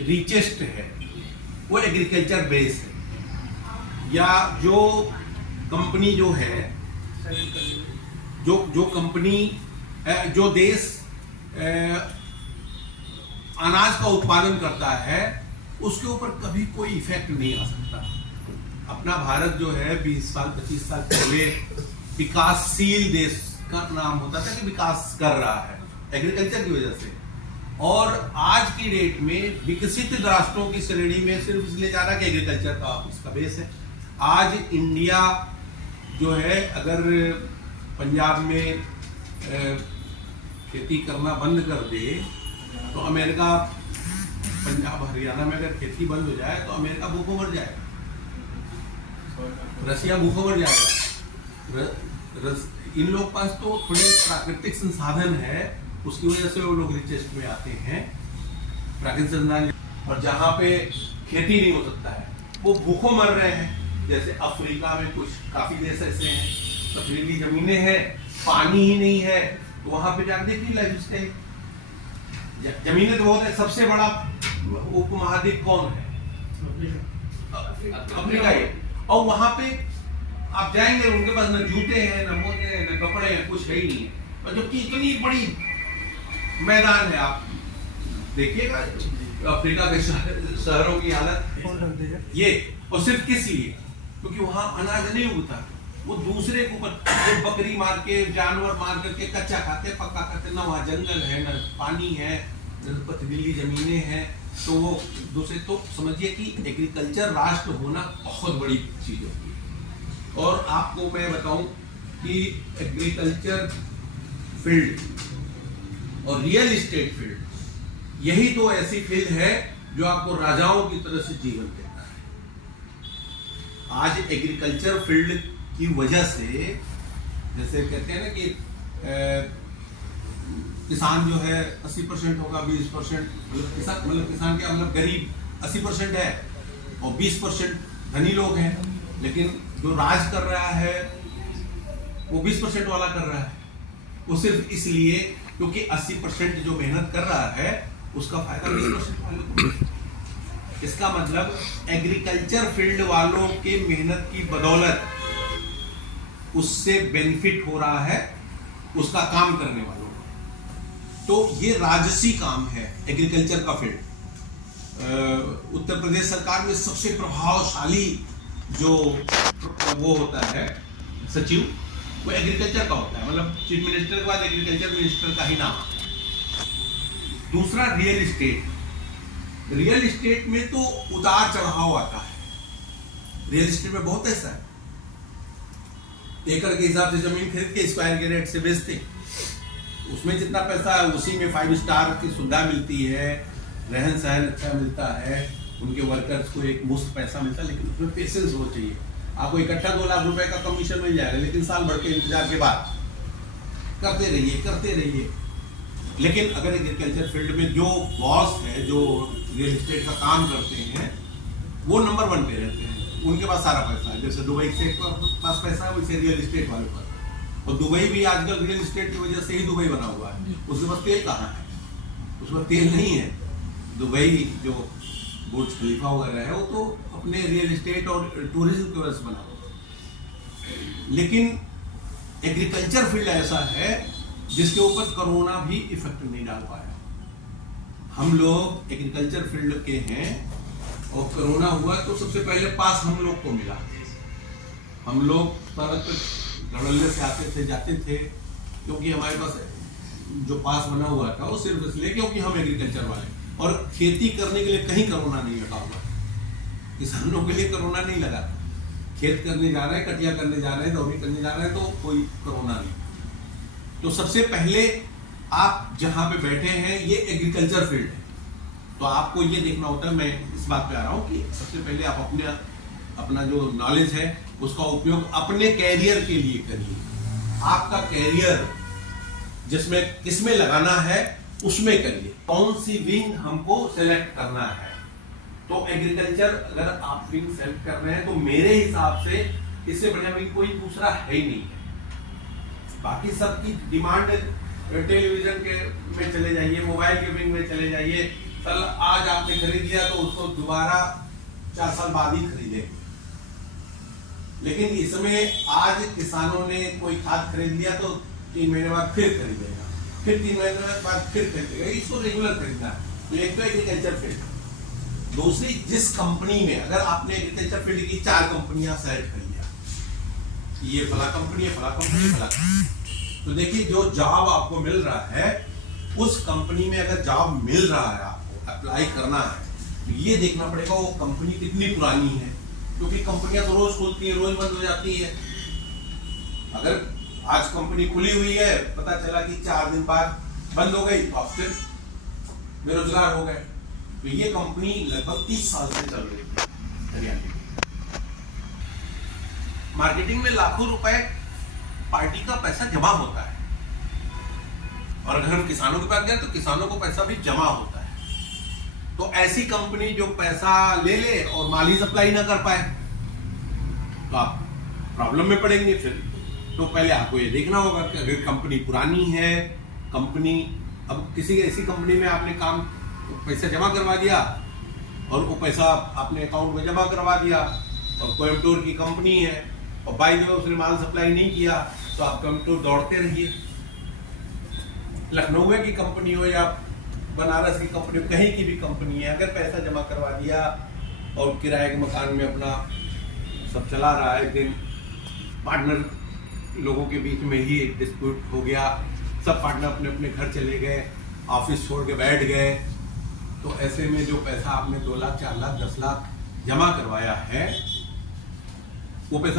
Richest है वो agriculture base है, या जो कंपनी जो है, जो कंपनी जो देश अनाज का उत्पादन करता है उसके ऊपर कभी कोई इफेक्ट नहीं आ सकता। अपना भारत जो है 20 साल 25 साल पहले विकासशील देश का नाम होता था कि विकास कर रहा है एग्रीकल्चर की वजह से, और आज की डेट में विकसित राष्ट्रों की श्रेणी में सिर्फ इसलिए जा रहा है कि एग्रीकल्चर का इसका बेस है। आज इंडिया जो है अगर पंजाब में खेती करना बंद कर दे तो अमेरिका, पंजाब हरियाणा में अगर खेती बंद हो जाए तो अमेरिका भूखों मर जाएगा, रसिया भूखों मर जाएगा। इन लोग पास तो थोड़े प्राकृतिक संसाधन है, उसकी वजह से वो लोग रिचेस्ट में आते हैं प्राकृतिक संसाधन, और जहाँ पे खेती नहीं हो सकता है वो भूखों मर रहे हैं। जैसे अफ्रीका में कुछ काफी देश ऐसे हैं, पथरीली जमीनें हैं, पानी ही नहीं है, तो वहां पे जाकर देखिए लाइफ स्टाइल, जमीनें तो बहुत है। सबसे बड़ा उपमहाद्वीप कौन है? अफ्रीका है। और वहां पे आप जाएंगे उनके पास न जूते हैं, न मोजे हैं, न कपड़े हैं, कुछ है ही नहीं है, और जबकि इतनी बड़ी मैदान है। आप देखिएगा अफ्रीका के शहरों की हालत ये, और सिर्फ किस लिए? क्योंकि वहां अनाज नहीं उगता, वो दूसरे के ऊपर बकरी मार के, जानवर मार करके कच्चा खाते, पक्का खाते, ना वहाँ जंगल है, ना पानी है, न पथरीली जमीनें हैं, तो वो दूसरे, तो समझिए कि एग्रीकल्चर राष्ट्र होना बहुत बड़ी चीज होती है। और आपको मैं बताऊं कि एग्रीकल्चर फील्ड और रियल एस्टेट फील्ड, यही तो ऐसी फील्ड है जो आपको राजाओं की तरह से जीवन देता है। आज एग्रीकल्चर फील्ड की वजह से, जैसे कहते हैं ना कि किसान जो है 80% होगा, 20% किसान क्या मतलब गरीब 80% है और 20% धनी लोग हैं, लेकिन जो राज कर रहा है वो 20% वाला कर रहा है। वो सिर्फ इसलिए क्योंकि 80% जो मेहनत कर रहा है उसका फायदा 20% वाले को। इसका मतलब एग्रीकल्चर फील्ड वालों के मेहनत की बदौलत उससे बेनिफिट हो रहा है उसका काम करने वालों को। तो ये राजसी काम है एग्रीकल्चर का फील्ड। उत्तर प्रदेश सरकार में सबसे प्रभावशाली जो वो होता है सचिव, वो एग्रीकल्चर का होता है, मतलब चीफ मिनिस्टर के बाद एग्रीकल्चर मिनिस्टर का ही नाम। दूसरा रियल एस्टेट। रियल एस्टेट में तो उतार चढ़ाव आता है। रियल एस्टेट में बहुत ऐसा है, एकड़ के हिसाब से जमीन खरीद के स्क्वायर के रेट से बेचते, उसमें जितना पैसा है उसी में 5 स्टार की सुविधा मिलती है, रहन सहन अच्छा मिलता है, उनके वर्कर्स को एक मुफ्त पैसा मिलता है, लेकिन उसमें पेशेंस हो चाहिए। आपको इकट्ठा 2 लाख रुपए का कमीशन मिल जाएगा, लेकिन साल भर के इंतजार के बाद करते रहिए। लेकिन अगर एग्रीकल्चर फील्ड में जो बॉस है, जो रियल एस्टेट का काम करते हैं, वो नंबर 1 पे रहते हैं, उनके पास सारा पैसा है। जैसे दुबई के पास पैसा है, वैसे रियल एस्टेट वाले पास। और दुबई भी आजकल रियल एस्टेट की वजह से ही दुबई बना हुआ है। उसके पास तेल कहाँ है? उसमें तेल नहीं है। दुबई जो बुर्ज खलीफा वगैरह है वो तो अपने रियल एस्टेट और टूरिज्म की वजह से बना हुआ। लेकिन एग्रीकल्चर फील्ड ऐसा है जिसके ऊपर कोरोना भी इफेक्ट नहीं डाल पाया। हम लोग एग्रीकल्चर फील्ड के हैं और कोरोना हुआ तो सबसे पहले पास हम लोग को मिला। हम लोग सड़क धड़ल्ले से आते थे, जाते थे, क्योंकि हमारे पास जो पास बना हुआ था वो सिर्फ इसलिए क्योंकि हम एग्रीकल्चर वाले, और खेती करने के लिए कहीं कोरोना नहीं लगा हुआ। किसानों के लिए कोरोना नहीं लगा। खेत करने जा रहे हैं, कटिया करने जा रहे हैं, दौरी करने जा रहे हैं, तो कोई कोरोना नहीं। तो सबसे पहले आप जहां पे बैठे हैं ये एग्रीकल्चर फील्ड है, तो आपको ये देखना होता है। मैं इस बात पे आ रहा हूँ कि सबसे पहले आप अपना जो नॉलेज है उसका उपयोग अपने कैरियर के लिए करिए। आपका कैरियर जिसमें किसमें लगाना है उसमें करिए, कौन सी विंग हमको सेलेक्ट करना है। तो एग्रीकल्चर अगर आप विंग सेलेक्ट कर रहे हैं तो मेरे हिसाब से इससे बढ़िया विंग कोई दूसरा है ही नहीं है। बाकी सबकी डिमांड टेलीविजन के में चले जाइए, मोबाइल के विंग में चले जाइए, कल आज आपने खरीद लिया तो उसको दोबारा 4 साल बाद ही खरीदेंगे। लेकिन इसमें आज किसानों ने कोई खाद खरीद लिया तो 3 महीने बाद फिर खरीदेगा, फिर 3 महीने बाद फिर खरीदेगा, इसको रेगुलर खरीदना है। तो एक तो एग्रीकल्चर फील्ड, दूसरी जिस कंपनी में अगर आपने एग्रीकल्चर फील्ड की 4 कंपनियां सेलेक्ट कर लिया, ये फला कंपनी है, फला कंपनी, फला कंपनी, तो देखिए जो जॉब आपको मिल रहा है उस कंपनी में अगर जॉब मिल रहा है, आपको अप्लाई करना है, तो ये देखना पड़ेगा वो कंपनी कितनी पुरानी है, क्योंकि कंपनियां तो रोज खुलती है, रोज बंद हो जाती है। अगर आज कंपनी खुली हुई है, पता चला कि 4 दिन बाद बंद हो गई, तो आप फिर बेरोजगार हो गए। तो ये कंपनी लगभग 30 साल से चल रही है हरियाणा। मार्केटिंग में लाखों रुपए पार्टी का पैसा जमा होता है, और अगर हम किसानों के पास गए तो किसानों को पैसा भी जमा होता है। तो ऐसी कंपनी जो पैसा ले ले और माल ही सप्लाई ना कर पाए तो आप प्रॉब्लम में पड़ेंगे फिर। तो पहले आपको ये देखना होगा कि अगर कंपनी पुरानी है, कंपनी अब किसी ऐसी कंपनी में आपने काम पैसा जमा करवा दिया और वो पैसा आपने अकाउंट में जमा करवा दिया, और कोयम्बटूर की कंपनी है और बाय द वे उसने माल सप्लाई नहीं किया, तो आप कोयम्बटूर दौड़ते रहिए। लखनऊ की कंपनी हो या बनारस की कंपनी हो, कहीं की भी कंपनी है, अगर पैसा जमा करवा दिया और किराए के मकान में अपना सब चला रहा है, एक दिन पार्टनर लोगों के बीच में ही एक डिस्प्यूट हो गया, सब पार्टनर अपने अपने घर चले गए, ऑफिस छोड़ के बैठ गए, तो ऐसे में जो पैसा आपने 2 लाख, 4 लाख, 10 लाख जमा करवाया है, वो पैसा